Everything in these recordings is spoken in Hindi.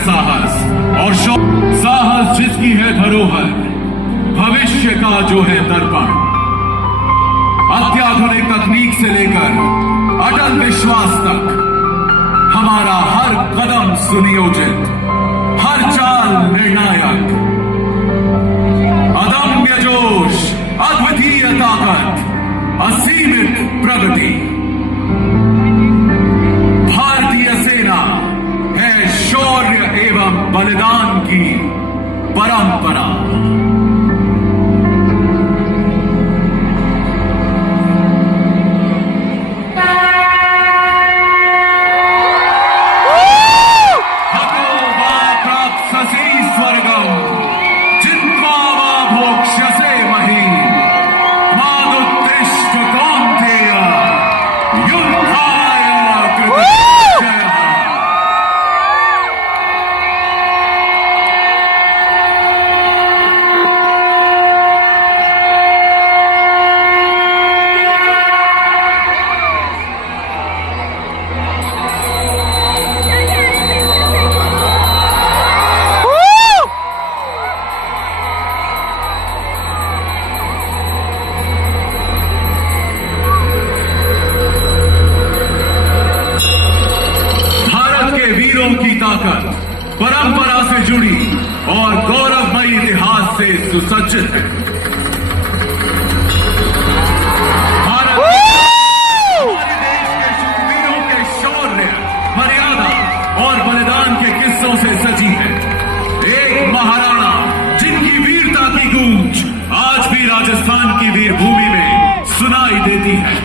साहस और साहस जिसकी है धरोहर, भविष्य का जो है दर्पण। अत्याधुनिक तकनीक से लेकर अटल विश्वास तक हमारा हर कदम सुनियोजित, हर चाल निर्णायक। अदम्य जोश, अद्वितीय ताकत, असीमित प्रगति। भारतीय सेना है शौर्य एवं बलिदान की परंपरा। परंपरा से जुड़ी और गौरवमयी इतिहास से सुसज्जित है। भारत हमारे देश के शूरवीरों के शौर्य, मर्यादा और बलिदान के किस्सों से सजी है। एक महाराणा जिनकी वीरता की गूंज आज भी राजस्थान की वीर भूमि में सुनाई देती है।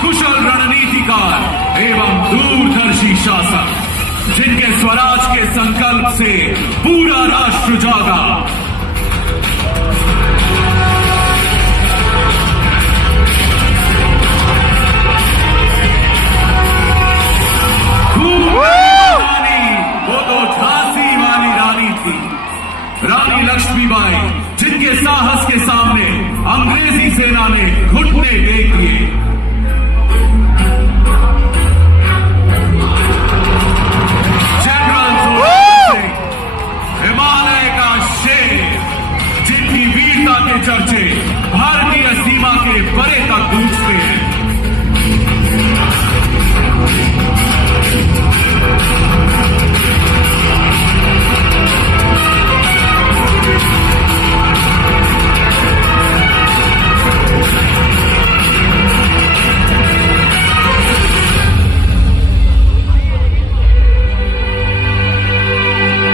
कुशल रणनीतिकार एवं दूरदर्शी शासक, जिनके स्वराज के संकल्प से पूरा राष्ट्र जागा। रानी, वो तो झांसी वाली रानी थी, रानी लक्ष्मीबाई, जिनके साहस के सामने अंग्रेजी सेना ने घुटने टेक दिए। चर्चे भारतीय सीमा के परे तक गूंजते हैं।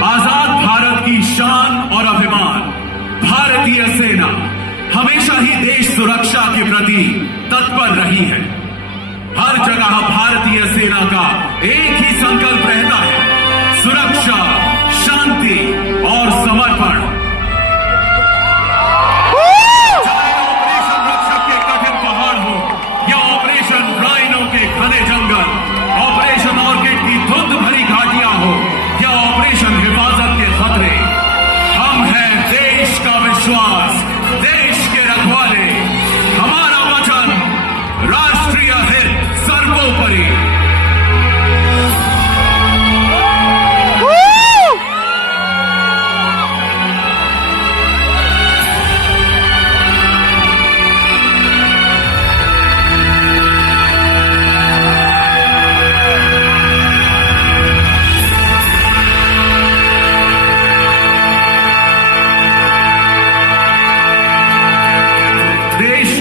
आजाद भारत की शान और अभिमान भारतीय सेना हमेशा ही देश सुरक्षा के प्रति तत्पर रही है। हर जगह भारतीय सेना का एक ही संकल्प रहता है, सुरक्षा, शांति और समर्पण। चाहे ऑपरेशन रक्षक के कठिन पहाड़ हो या ऑपरेशन राइनो के घने जंगल, ऑपरेशन ऑर्किड की धुंध भरी घाटियां हो या ऑपरेशन हिफाजत के खतरे, हम हैं देश का विश्वास, देश के रखवाले। हमारा वचन राष्ट्रीय हित सर्वोपरि।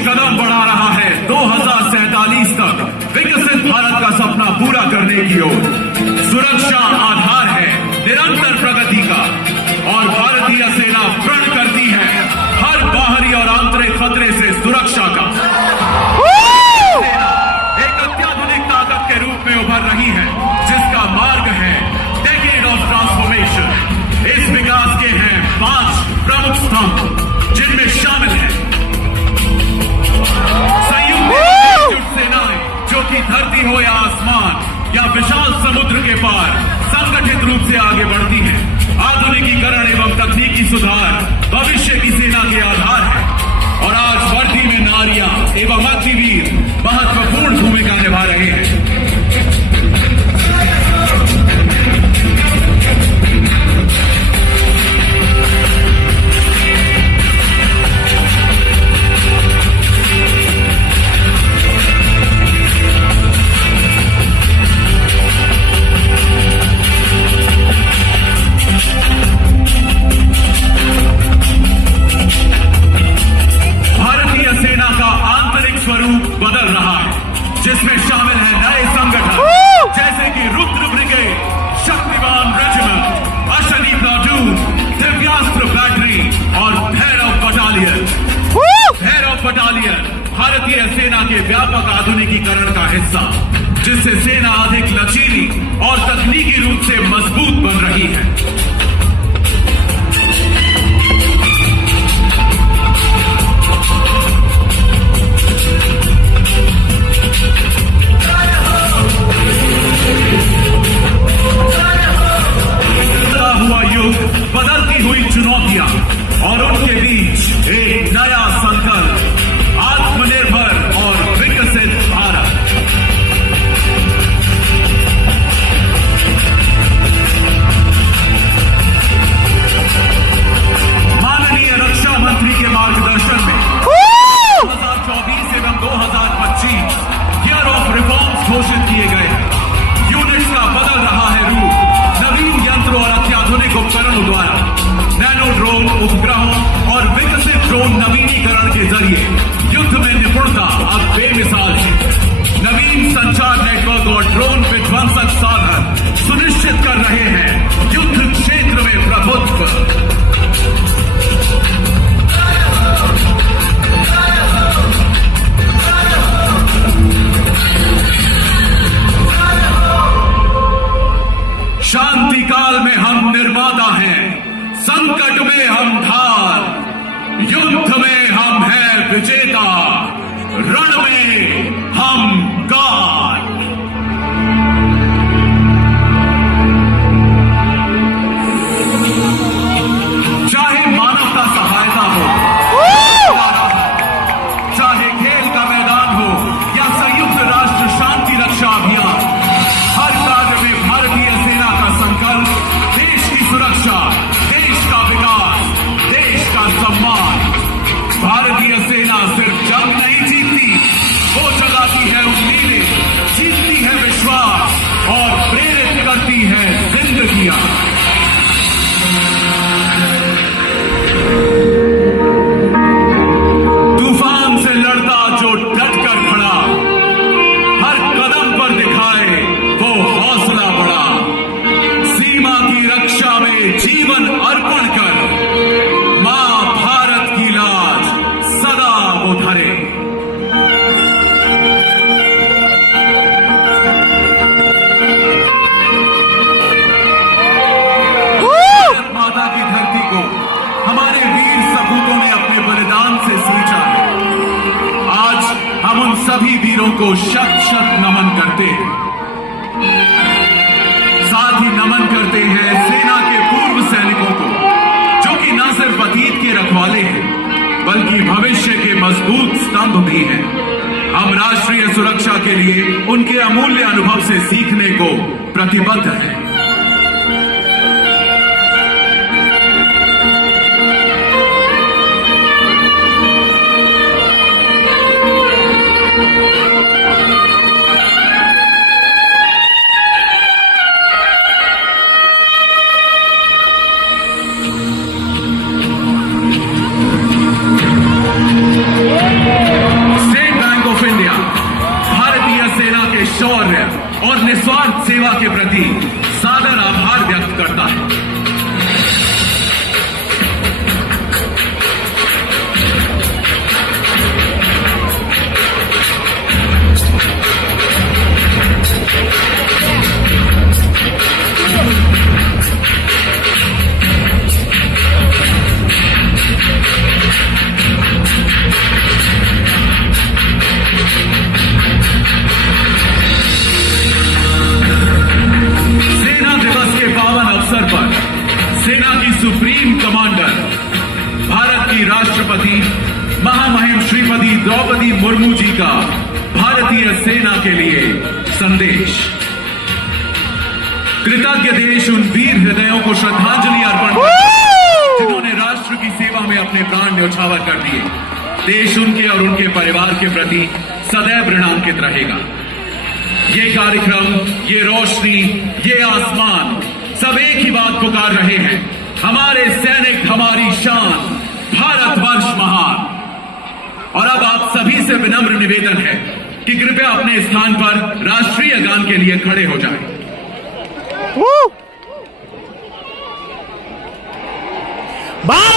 कदम बढ़ा रहा है 2047 तक विकसित भारत का सपना पूरा करने की ओर। सुरक्षा आधार है निरंतर प्रगति का और भारतीय सेना प्रण करती है हर बाहरी और आंतरिक खतरे से सुरक्षा का। सेना एक अत्याधुनिक ताकत के रूप में उभर रही है, जिसका मार्ग है डेकेड ऑफ ट्रांसफॉर्मेशन। इस विकास के हैं 5 प्रमुख स्तंभ, जिनमें शामिल है सेनाएं, जो कि धरती हो या आसमान या विशाल समुद्र के पार संगठित रूप से आगे बढ़ती है। आधुनिकीकरण एवं तकनीकी सुधार भविष्य की सेना के आधार है और आज बढ़ती एवं अग्निवीर महत्वपूर्ण भूमिका निभा रहे हैं। बदल रहा है, जिसमें शामिल है नए संगठन जैसे कि Rudra brigade, Shaktivaan regiment, Ashwani platoon, Divyastra battery और भैरव बटालियन। भैरव बटालियन भारतीय सेना के व्यापक आधुनिकीकरण का हिस्सा, जिससे सेना अधिक लचीली और तकनीकी रूप से मजबूत बन रही है। बदलती हुई चुनौतियां और उनके बीच एक नया संकल्प, आत्मनिर्भर और विकसित भारत। माननीय रक्षा मंत्री के मार्गदर्शन में 2024 एवं 2025 ईयर ऑफ रिफॉर्म्स घोषित किए गए हैं। यूनिट्स का बदल रहा है रूप, नवीन यंत्रों और अत्याधुनिक उपकरणों द्वारा नैनो ड्रोन उपग्रहों और विकसित ड्रोन नवीनीकरण के जरिए युद्ध में निपुणता अब बेमिसाल है। नवीन संचार नेटवर्क और ड्रोन विध्वंसक साधन सुनिश्चित कर रहे हैं युद्ध क्षेत्र में प्रभुत्व। शांति काल में हम निर्माता हैं, संकट में हम ढाल, युद्ध में हम हैं विजेता, रण में हम काल। चाहे मानवता सहायता हो, चाहे खेल का मैदान हो या संयुक्त राष्ट्र शांति रक्षा अभियान, हर कार्य में भारतीय सेना का संकल्प देश की सुरक्षा, देश का विकास, देश का सम्मान। भारतीय सेना सिर्फ जंग नहीं जीतती, वो जगाती है उम्मीदें, जीतती है विश्वास और प्रेरित करती है जिंदगियां। तूफान से लड़ता जो डटकर खड़ा, हर कदम पर दिखाए वो हौसला बड़ा, सीमा की रक्षा में जीवन अर्पण कर मां भारत की लाज सदा वो धरे। भारत माता की धरती को हमारे वीर सपूतों ने अपने बलिदान से सींचा है। आज हम उन सभी वीरों को शत शत नमन करते हैं। साथ ही नमन करते हैं सेना के पूर्व सैनिकों को, जो कि न सिर्फ अतीत के रखवाले हैं बल्कि भविष्य के मजबूत स्तंभ भी हैं। हम राष्ट्रीय सुरक्षा के लिए उनके अमूल्य अनुभव से सीखने को प्रतिबद्ध हैं। शौर्य और निस्वार्थ सेवा के प्रति सादर आभार व्यक्त करता है। सेना दिवस का भारतीय सेना के लिए संदेश। कृतज्ञ देश उन वीर हृदयों को श्रद्धांजलि अर्पण करता है जिन्होंने राष्ट्र की सेवा में अपने प्राण न्यौछावर कर दिए। देश उनके और उनके परिवार के प्रति सदैव ऋणांकित रहेगा। ये कार्यक्रम, ये रोशनी, ये आसमान सब एक ही बात पुकार रहे हैं, हमारे सैनिक, हमारी शान, भारतवर्ष महान। और अब आप सभी से विनम्र निवेदन है कि कृपया अपने स्थान पर राष्ट्रीय गान के लिए खड़े हो जाएं। बाप